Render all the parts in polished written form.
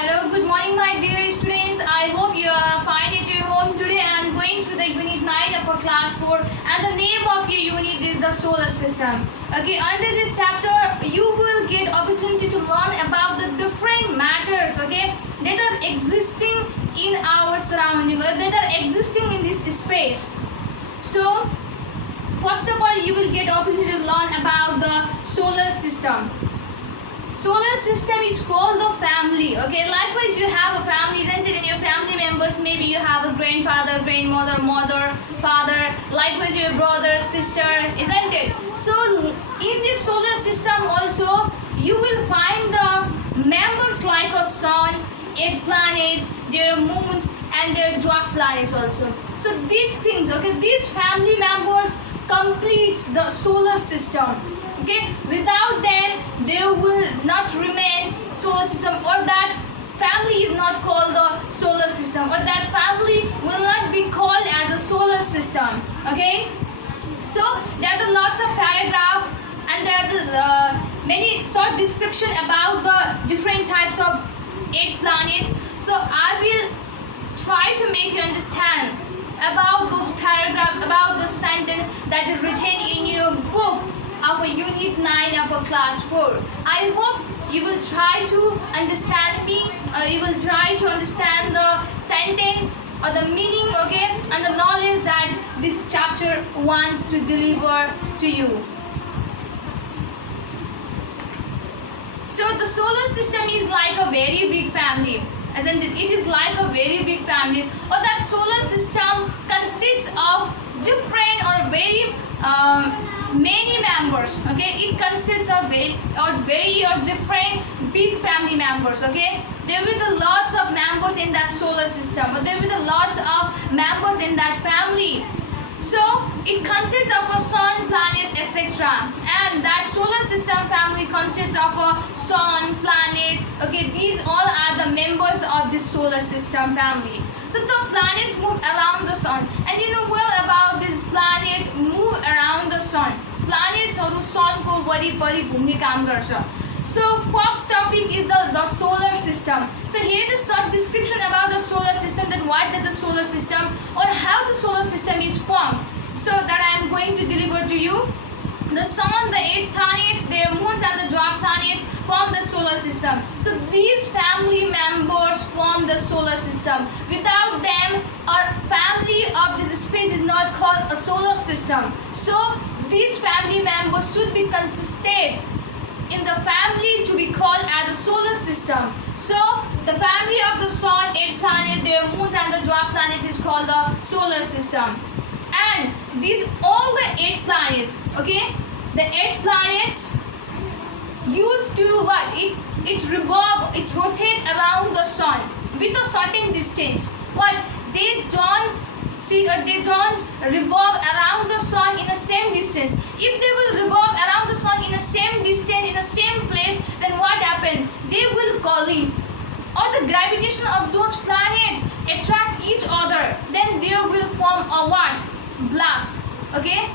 Hello, good morning, my dear students. I hope you are fine at your home. Today I am going through the unit 9 of our class 4, and the name of your unit is the solar system. Okay, under this chapter, you will get opportunity to learn about the different matters, okay, that are existing in our surrounding, or that are existing in this space. So, first of all, you will get opportunity to learn about the solar system. Solar system is called the family. Okay, likewise you have a family, isn't it? In your family members, maybe you have a grandfather, grandmother, mother, father, likewise your brother, sister, isn't it? So in this solar system also you will find the members like a sun, 8 planets, their moons, and their dwarf planets also. So these things, okay, these family members completes the solar system. Okay, without them there will not remain solar system, or that family is not called the solar system, or that family will not be called as a solar system. Okay, so there are lots of paragraph, and there are many short description about the different types of 8 planets. So I will try to make you understand about those paragraph, about the sentence that is written in your book of a unit 9 of a class 4. I hope you will try to understand me, or you will try to understand the sentence or the meaning, okay, and the knowledge that this chapter wants to deliver to you. So the solar system is like a very big family, isn't it? It is like a very big family, or that solar system consists of different or very many members. Okay, it consists of very different big family members. Okay, there will be lots of members in that solar system, or there will be lots of members in that family. So it consists of a sun, planets, etc. And that solar system family consists of a sun, planets. Okay, these all are the members of this solar system family. So the planets move around the sun, and you know well about this planet move around the sun. Planetsहरू सनको वरिपरि घुम्ने काम गर्छ. So first topic is the solar system. So here the short description about the solar system, that what is the solar system or how the solar system is formed. So that I am going to deliver to you. The sun, the 8 planets, their moons, and the dwarf planets form the solar system. So these family members form the solar system. Without them, a family of this space is not called a solar system. So these family members should be consistent in the family to be called as a solar system. So the family of the sun, 8 planets, their moons, and the dwarf planets is called the solar system. And these all the 8 planets, okay, the 8 planets used to what? It revolve, it rotate around the sun with a certain distance. What? They don't revolve around the sun in the same distance. If they will revolve around the sun in the same distance, in the same place, then what happen? They will collide, or the gravitation of those planets attract each other. Then there will form a what? Blast. Okay,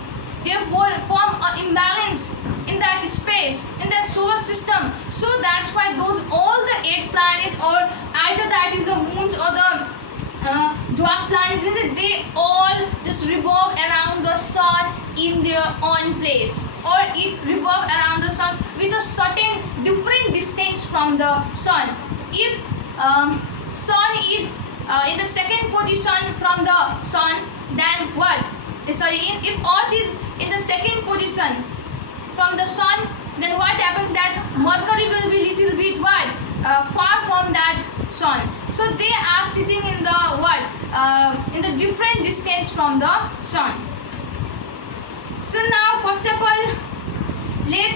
they will form an imbalance in that space, in that solar system. So that's why those all the 8 planets, or either that is the moons or the dwarf planets, they all just revolve around the sun in their own place, or it revolve around the sun with a certain different distance from the sun. If sun is in the second position from the sun, then what? If Earth is in the second position from the sun, then what happens? That Mercury will be little bit what? Far from that sun. So they are sitting in the what? In the different distance from the sun. So now first of all, let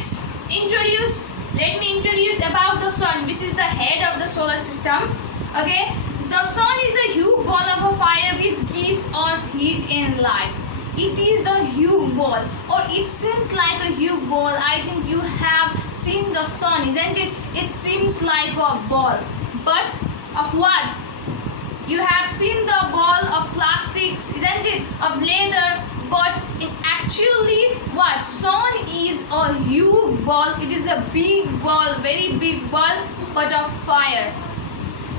me introduce about the sun, which is the head of the solar system. Okay, the sun is a huge ball of a fire which gives us heat and light. It is the huge ball, or it seems like a huge ball. I think you have seen the sun, isn't it? It seems like a ball, but of what? You have seen the ball of plastics, isn't it? Of leather, but in actually what? Sun is a huge ball. It is a big ball, very big ball, but of fire.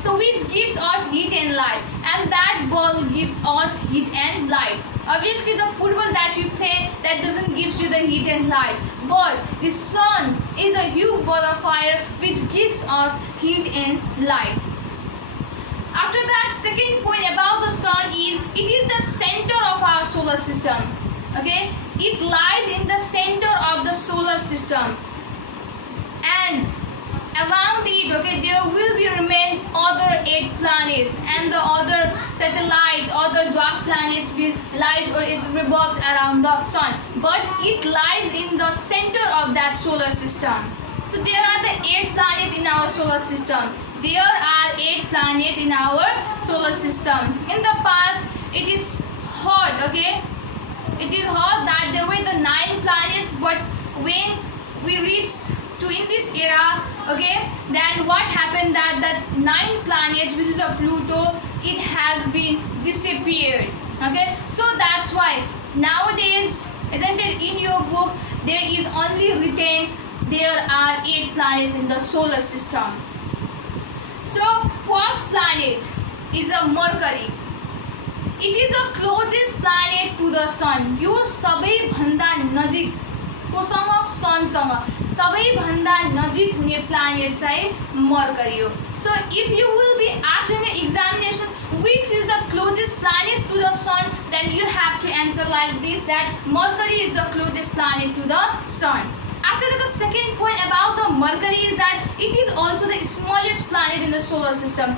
so which gives us heat and light, and that bulb gives us heat and light. Obviously the football that you play, that doesn't give you the heat and light, but the sun is a huge ball of fire which gives us heat and light. After that, second point about the sun is it is the center of our solar system. Okay, it lies in the center of the solar system, and around it, okay, there will be remain other 8 planets, and the other satellites, other dwarf planets will lies, or it revolves around the sun, but it lies in the center of that solar system. So there are the 8 planets in our solar system. There are 8 planets in our solar system. In the past, it is hot, okay? It is hot that there were the 9 planets, but when we reach to in this era, okay, then what happened that 9 planets, which is a Pluto, it has been disappeared. Okay, so that's why nowadays, isn't it, in your book there is only written there are 8 planets in the solar system. So first planet is a Mercury. It is the closest planet to the sun. यो सबैभन्दा नजिक कोसँग सनसँग सबैभन्दा नजिक हुने planet चाहिँ mercury हो. So if you will be asked in an examination which is the closest planet to the sun, then you have to answer like this, that Mercury is the closest planet to the sun. After that, the second point about the Mercury is that it is also the smallest planet in the solar system.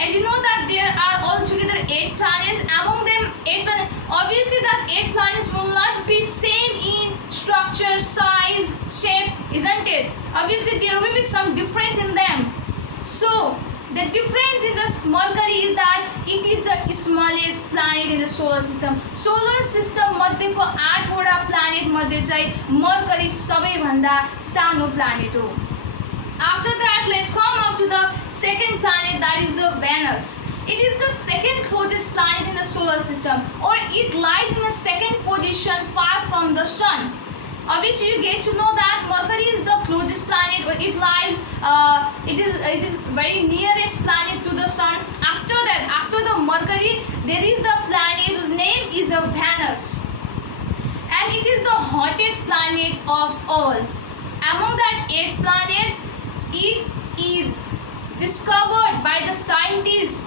As you know that there are altogether 8 planets, among them 8 planets, obviously that 8 planets will not be same in structure, size, shape, isn't it? Obviously there will be some difference in them. So the difference in the Mercury is that it is the smallest planet in the solar system. Solar system मध्येको 8 वटा planet मध्ये चाहिँ Mercury सबैभन्दा सानो planet हो. After that, let's come up to the second planet, that is the Venus. It is the second closest planet in the solar system, or it lies in the second position far from the sun. Obviously you get to know that Mercury is the closest planet, or it lies it is very nearest planet to the sun. After that, after the Mercury, there is the planet whose name is Venus, and it is the hottest planet of all. Among that 8 planets, it is discovered by the scientists,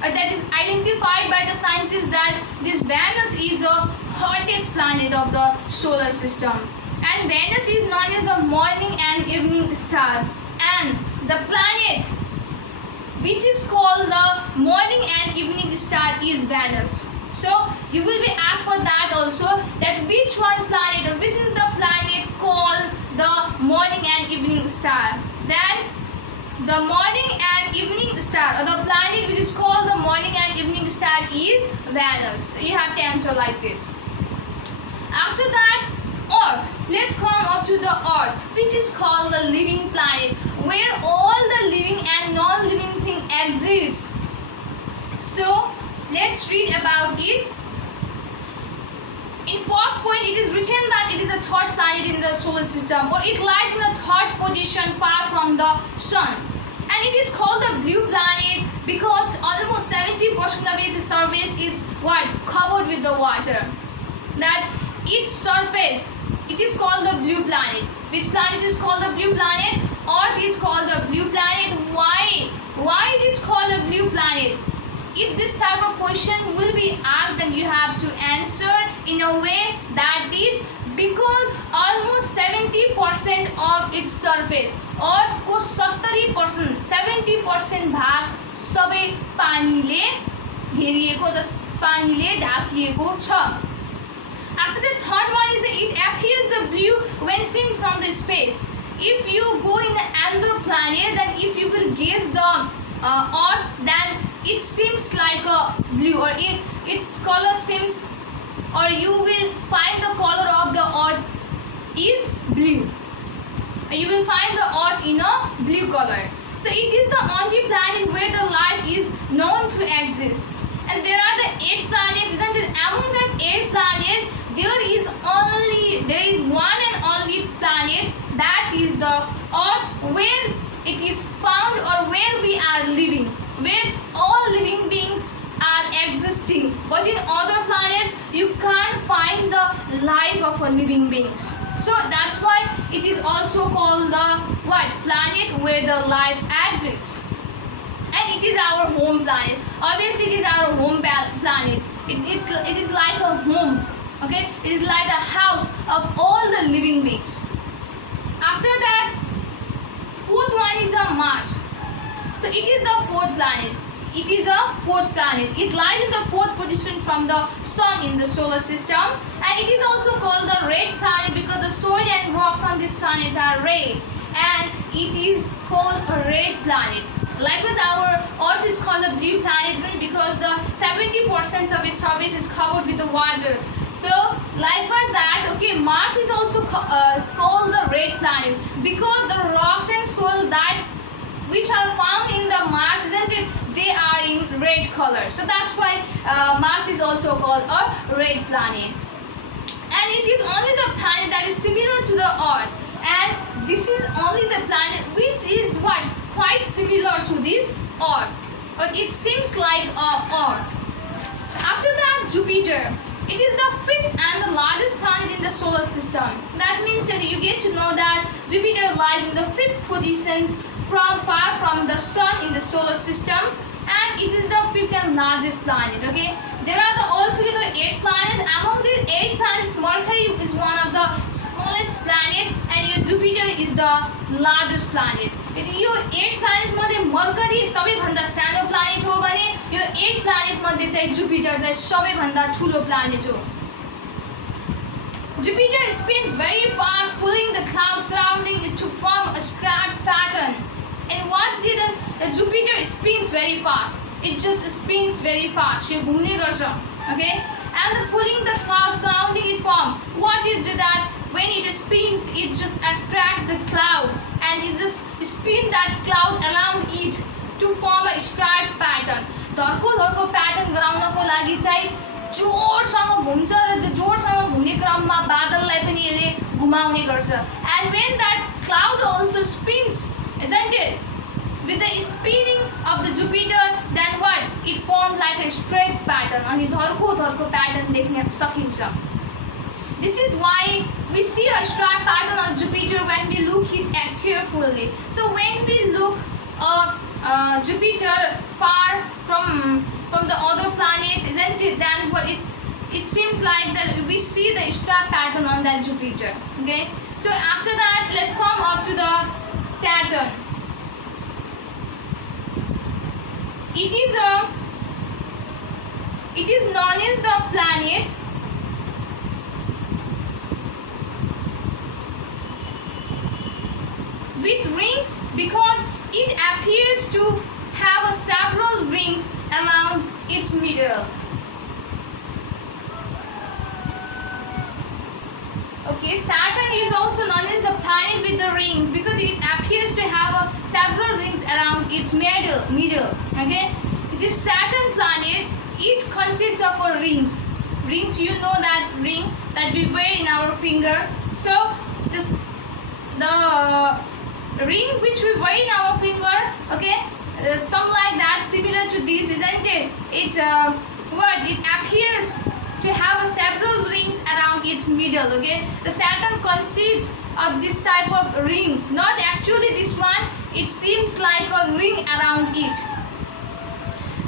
that is identified by the scientists, that this Venus is the hottest planet of the solar system. And Venus is known as the morning and evening star. And the planet which is called the morning and evening star is Venus. So you will be asked for that also, that which one planet, or which is the planet called the morning and evening star. Then the morning and evening star, or the planet which is called the morning and evening star, is Venus. So you have to answer like this. After that, Earth. Let's come up to the Earth, which is called the living planet, where all the living and non-living thing exists. So let's read about it. In first point, it is written that it is the third planet in the solar system, or it lies in the third position far from the sun. And it is called the blue planet because almost 70% of its surface is what? Covered with the water. That its surface, it is called the blue planet. Which planet is called the blue planet? Earth is called the blue planet. Why? Why it is called a blue planet? If this type of question will be asked, then you have to answer in a way that is because almost 70% of its surface, Earth को 70%, 70% भाग सबै पानीले घेरिएको, पानीले ढाकिएको छ. After the third one is that it appears the blue when seen from the space. If you go in another planet, then if you will gaze the Earth, then it seems like a blue, or its color seems, or you will find the color of the Earth is blue. You will find the Earth in a blue color. So it is the only planet where the life is known to exist. And there are the 8 planets, isn't it? Among that 8 planets, there is one and only planet, that is the Earth, where it is found, or where we are living, where but in other planets you can't find the life of a living beings. So that's why it is also called the what? Planet where the life exists. And it is our home planet. Obviously it is our home planet. It is like a home. Okay, it is like the house of all the living beings. After that, fourth one is a Mars. So it is the fourth planet. It is a fourth planet. It lies in the fourth position from the sun in the solar system, and it is also called the red planet because the soil and rocks on this planet are red, and it is called a red planet. Likewise, our Earth is called a blue planet because the 70% of its surface is covered with the water. So, likewise that, okay, Mars is also called the red planet because the rocks and soil that which are found in the Mars, isn't it? They are in red color. So that's why Mars is also called a red planet. And it is only the planet that is similar to the Earth. And this is only the planet which is what? Quite similar to this Earth. But it seems like Earth. After that, Jupiter. It is the fifth and the largest planet in the solar system. That means that you get to know that Jupiter lies in the fifth positions far from the sun in the solar system, and it is the fifth and largest planet. Okay, there are altogether 8 planets. Among these 8 planets, Mercury is one of the smallest planet, and your Jupiter is the largest planet. Yo 8 planets मध्ये mercury सबैभन्दा सानो planet हो भने यो 8 planet मध्ये चाहिँ Jupiter चाहिँ सबैभन्दा ठुलो planet हो. Jupiter spins very fast, pulling the clouds surrounding it to form a striped pattern. And what did Jupiter spins very fast? It just spins very fast. यो घुम्ने गर्छ, okay? And pulling the clouds surrounding it form. What it do that? When it spins, it just attracts the cloud, and it just spin that cloud around it to form a striped pattern. धर्को pattern गराउनको लागि चाहिँ जोडसँग घुम्छ र त्यो जोडसँग घुम्ने क्रममा बादललाई पनि यसले घुमाउने गर्छ. And when that cloud also spins, isn't it? With the spinning of the Jupiter, then what? It forms like a straight pattern. अनि धर्को प्याटर्न देख्न सकिन्छ. This is why we see a striped pattern on Jupiter when we look it at carefully. So when we look Jupiter far from the other planets, isn't it? Then what it seems like that we see the striped pattern on that Jupiter. Okay. So after that, let's come up to the Saturn. It is known as the planet with rings because it appears to have several rings around its middle. Okay, Saturn is also known as the planet with the rings because it appears to have several rings around its middle. Okay, this Saturn planet, it consists of rings. Rings, you know that ring that we wear in our finger. So the ring which we wear in our finger, okay, some like that, similar to this, isn't it? It appears to have several rings around its middle. Okay, the Saturn consists of this type of ring, not actually this one. It seems like a ring around it.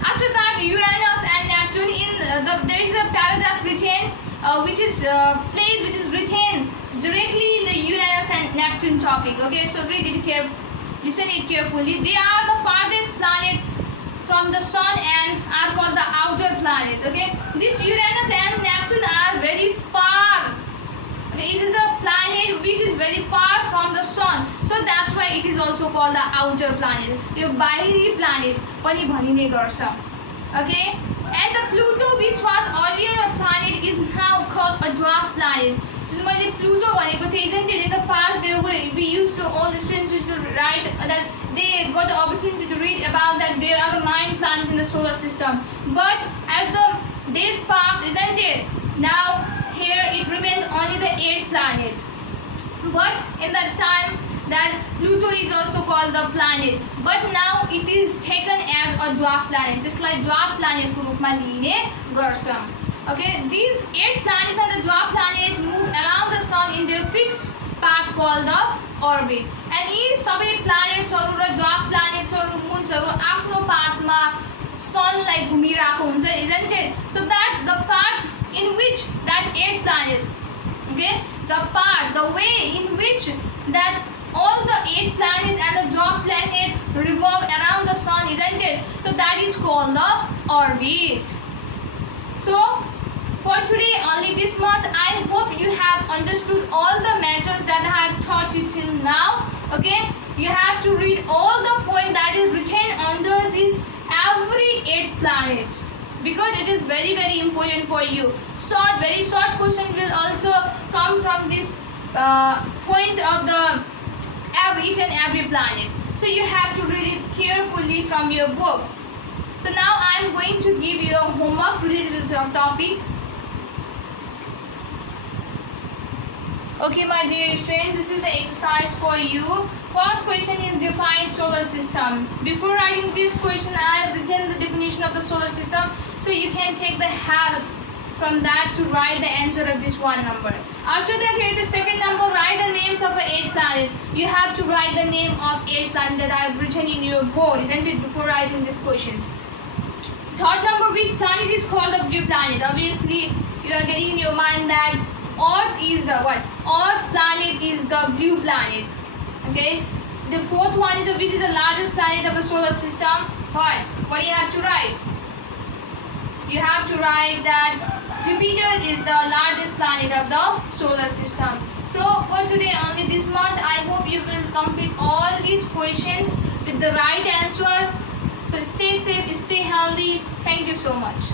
After that, Uranus and Neptune. There is a paragraph written, which is written directly in the Uranus and Neptune topic. Okay, so read it listen it carefully. They are the farthest planet from the sun and are called the outer planets. Okay, this Uranus and Neptune are very far. Okay, it is the planet which is very far from the sun, so that's why it is also called the outer planet. यो बाहिरी planet पनि भनिने गर्छ. Okay, and the Pluto, which was earlier a planet, is now called a dwarf planet. जुन मैले Pluto भनेको थिएँ, isn't it? In the past, we used to, all the students used to write that they got the opportunity to read about that there are the 9 planets in the solar system. But as the days pass, isn't it? Now here it remains only the 8 planets. But in that time, that Pluto is also called the planet. But now it is taken as a dwarf planet, त्यसलाई dwarf planet को रूपमा लिने गर्छौं. Okay, these 8 planets and the dwarf planets move around the sun in their fixed path called the orbit. And यी सबै planetsहरु र dwarf planetsहरु moonsहरु आफ्नो पाथमा sunलाई घुमिरहेको हुन्छ, isn't it? So that the path in which that 8 planet, okay, the way in which that all the 8 planets and the dwarf planets revolve around the sun, isn't it? So that is called the orbit. So for today only this much. I hope you have understood all the matters that I have taught you till now. Okay, you have to read all the point that is written under these every 8 planets, because it is very important for you. Very short question will also come from this point of the each and every planet. So you have to read it carefully from your book. So now I am going to give you a homework related to the topic. Okay, my dear students, this is the exercise for you. First question is define solar system. Before writing this question, I have written the definition of the solar system, so you can take the help from that to write the answer of this one number. After that, here the second number, write the names of 8 planets. You have to write the name of 8 planets that I have written in your board, isn't it, before writing these questions. Third number, which planet is called a blue planet? Obviously, you are getting in your mind that Earth is the what? Earth planet is the blue planet. Okay. The fourth one is which is the largest planet of the solar system? What? What do you have to write? You have to write that Jupiter is the largest planet of the solar system. So for today only this much. I hope you will complete all these questions with the right answer. So stay safe, stay healthy. Thank you so much.